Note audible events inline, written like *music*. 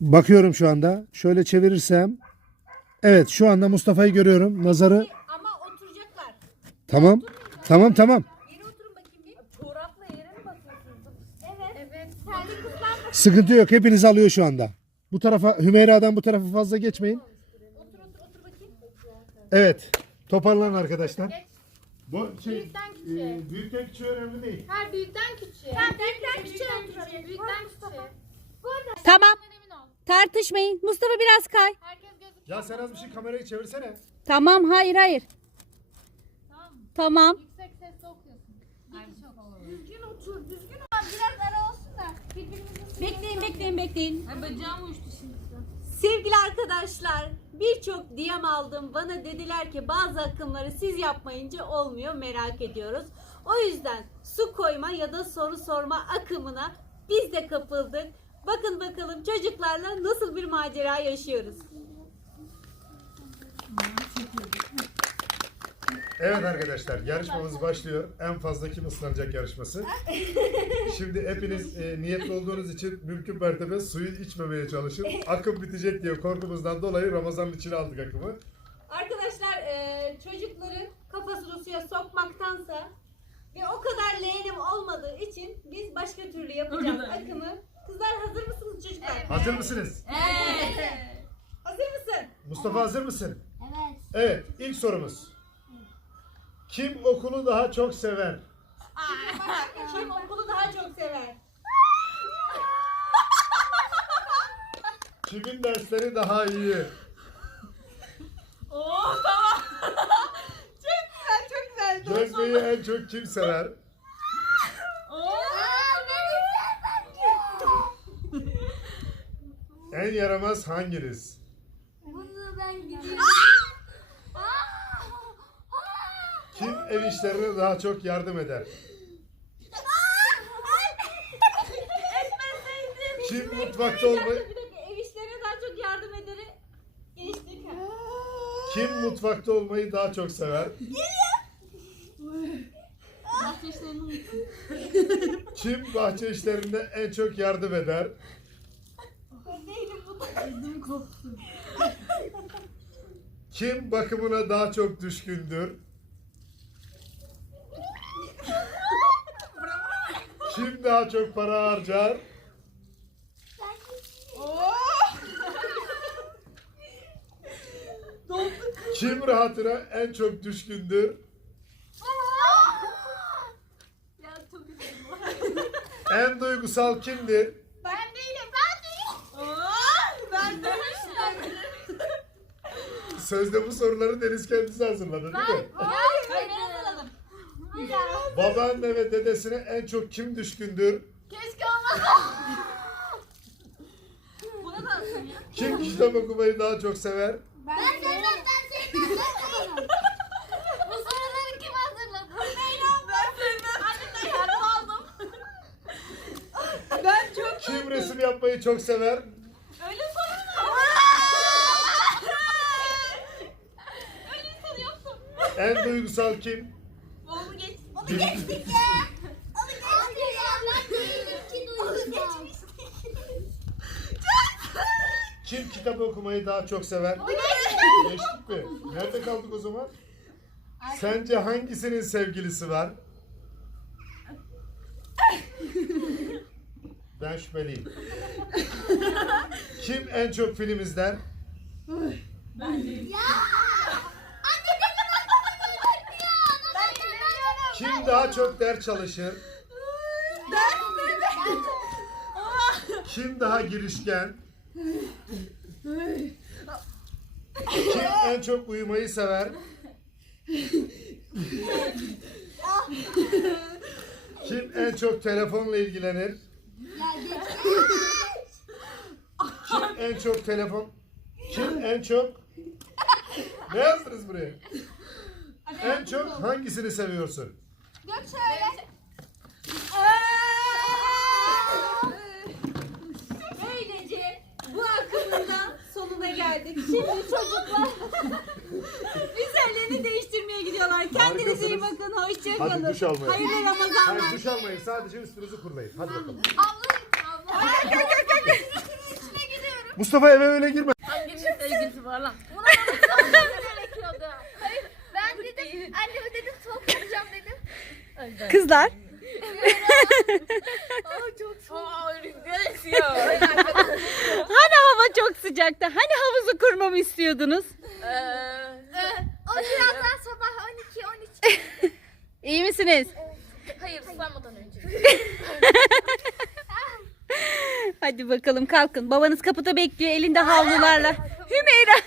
Bakıyorum şu anda. Şöyle çevirirsem. Evet şu anda Mustafa'yı görüyorum. Nazarı. Ama oturacaklar. Tamam. Tamam tamam. Yere oturun bakayım bir. Çorapla yere mi bakıyorsunuz? Evet. Evet. Terli kızlar bak. Sıkıntı yok. Hepiniz alıyor şu anda. Bu tarafa Hümeyra'dan bu tarafa fazla geçmeyin. Otur otur otur bakayım. Evet. Toparlanın arkadaşlar. Bu şey, Büyükten küçüğe. e, büyükten küçüğe önemli değil. Her büyükten küçüğe. Tamam büyükten küçüğe oturalım. Büyükten küçüğe. Tamam. Tartışmayın. Mustafa biraz kay. Herkes gözüküyor. Ya sen az bir şey kamerayı çevirsene. Tamam hayır hayır. Tamam? Tamam. Yüksek sesle okuyorsun. Düzgün otur. Düzgün ol. Biraz ara olsun da. Birbirimizin Bekleyin bekleyin bekleyin. Ay bacağım uyuştu şimdi. Sevgili arkadaşlar birçok DM aldım. Bana dediler ki bazı akımları siz yapmayınca olmuyor merak ediyoruz. O yüzden su koyma ya da soru sorma akımına biz de kapıldık. Bakın bakalım çocuklarla nasıl bir macera yaşıyoruz. Evet arkadaşlar yarışmamız başlıyor. En fazla kim ıslanacak yarışması. Şimdi hepiniz e, niyetli olduğunuz için mümkün mertebe suyu içmemeye çalışın. Akım bitecek diye korkumuzdan dolayı Ramazan'ın içine aldık akımı. Arkadaşlar eee, çocukların kafasını suya sokmaktansa ve o kadar leğenim olmadığı için biz başka türlü yapacağız akımı. Kızlar hazır mısınız çocuklar? Hazır mısınız? Hazır mısın? Mustafa hazır mısın? Evet. Evet ilk sorumuz. Kim okulu daha çok sever? Kim okulu daha çok sever? Kimin dersleri daha iyi? Oo tamam. *laughs* çok güzel çok güzel. Doğru Gezmeyi en çok kim sever? En yaramaz hanginiz? Bunu ben gidiyorum. Kim ev işlerine daha çok yardım eder? Kim mutfakta olmayı Bir dakika ev işlerine daha çok yardım ederi geçtik. Kim mutfakta olmayı daha çok sever? Kim bahçe işlerinde en çok yardım eder? Kim bakımına daha çok düşkündür? Kim daha çok para harcar? Kim rahatına en çok düşkündür? En duygusal kimdir? Ben değilim. Ben değilim. Ben demiştim. Sözde bu soruları Deniz kendisi hazırladı değil mi? Hayır hayır alalım. Babaanne ve dedesine en çok kim düşkündür? Keşke olmasa. Buna da ya. Kim kitap okumayı daha çok sever? Ben sevmem. Ben sevmem. Ben sevmem. Bu soruları kim hazırladı? Meyra. Ben sevmem. Annemden yardım aldım. ben çok Kim resim yapmayı çok sever? Öyle sorun mu? Öyle soru yoktu. En duygusal kim? Onu geç. Onu geçtik ya. Onu geçtik ya. Ben değilim ki duygusal. Kim kitap okumayı daha çok sever? Geçtik mi? Nerede kaldık o zaman? Sence hangisinin sevgilisi var? Ben şüpheliyim. Kim en çok film izler? Ya. Anne Kim daha çok ders çalışır? Kim daha girişken? Kim en çok uyumayı sever? Kim en çok telefonla ilgilenir? Kim en çok telefon? Kim en çok? Ne yazdınız buraya? En çok hangisini seviyorsun? Gök şöyle. Böylece bu akımından sonuna geldik. Şimdi çocuklar *laughs* üzerlerini değiştirmeye gidiyorlar. Kendinize iyi bakın. Hoşçakalın. Hadi duş almaya. Hayırlı Ramazanlar. Hayır duş almayın sadece üstünüzü kurulayın. Hadi bakalım. Abla. Abla. Mustafa eve öyle girme. Hanginin sevgilisi var lan? gerekiyordu. Kızlar. *laughs* Hani hava çok sıcaktı? Hani havuzu kurmamı istiyordunuz? Ee, O birazdan sabah 12 13. *laughs* İyi misiniz? hayır ıslanmadan önce. *laughs* Hadi bakalım kalkın. Babanız kapıda bekliyor elinde havlularla. Hümeyra.